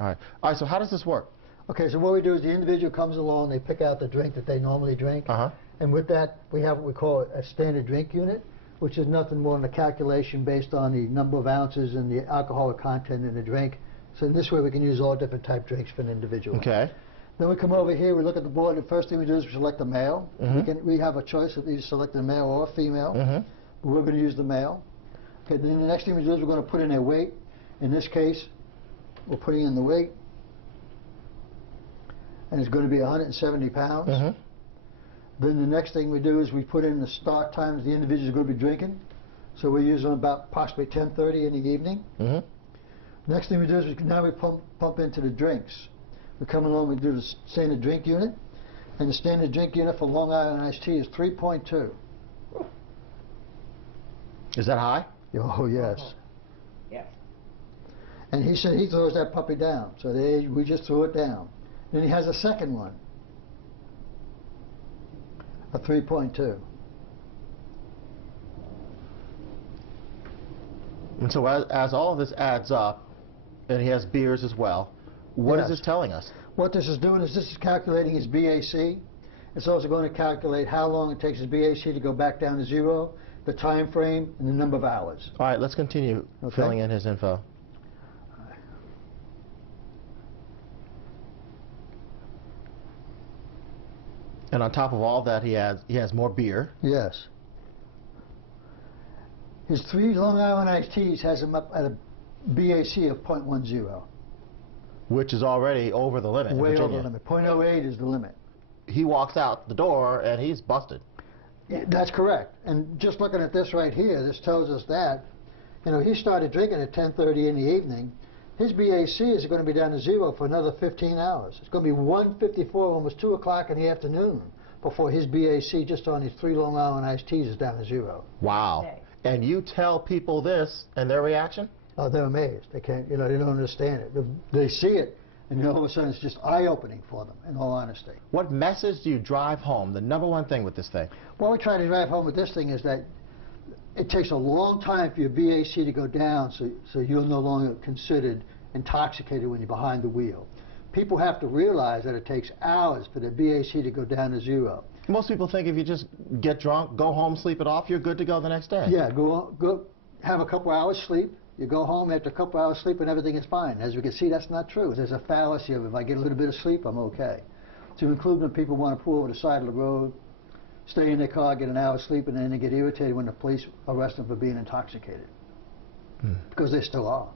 All right, so how does this work? Okay, so what we do is the individual comes along, they pick out the drink that they normally drink, and with that we have what we call a standard drink unit, which is nothing more than a calculation based on the number of ounces and the alcoholic content in the drink. So in this way we can use all different type drinks for an individual. Okay. Then we come over here, we look at the board, and the first thing we do is we select a male. We have a choice of either selecting a male or a female, but we're going to use the male. Okay, then the next thing we do is we're going to put in a weight. In this case, we're putting in the weight, and it's going to be 170 pounds. Then the next thing we do is we put in the start times the individual is going to be drinking. So we're using about approximately 10:30 in the evening. Next thing we do is now we pump into the drinks. We come along, we do the standard drink unit, and the standard drink unit for Long Island iced tea is 3.2. Is that high? Oh, yes. Yes. And he said he throws that puppy down, so we just threw it down. Then he has a second one, a 3.2. And so as all of this adds up, and he has beers as well, what is this telling us? What this is doing is this is calculating his B.A.C. It's also going to calculate how long it takes his B.A.C. to go back down to zero, the time frame, and the number of hours. All right, let's continue filling in his info. And on top of all that, he has more beer. Yes. His 3 Long Island iced teas has him up at a B.A.C. of 0.10. Which is already over the limit. Way over the limit. 0.08 is the limit. He walks out the door and he's busted. Yeah, that's correct. And just looking at this right here, this tells us that, you know, he started drinking at 10:30 in the evening. His B.A.C. is going to be down to zero for another 15 hours. It's going to be 1:54, almost 2 o'clock in the afternoon, before his B.A.C. just on his 3 Long Island iced teas is down to zero. Wow. And you tell people this, and their reaction? Oh, they're amazed. They can't, you know, they don't understand it. They see it, and then all of a sudden it's just eye-opening for them, in all honesty. What message do you drive home, the number one thing with this thing? What we try to drive home with this thing is that it takes a long time for your B.A.C. to go down so you're no longer considered intoxicated when you're behind the wheel. People have to realize that it takes hours for their B.A.C. to go down to zero. Most people think if you just get drunk, go home, sleep it off, you're good to go the next day. Yeah, go have a couple hours sleep. You go home after a couple hours sleep and everything is fine. As we can see, that's not true. There's a fallacy of if I get a little bit of sleep, I'm okay. To include when people want to pull over the side of the road, stay in their car, get an hour's sleep, and then they get irritated when the police arrest them for being intoxicated. Because they still are.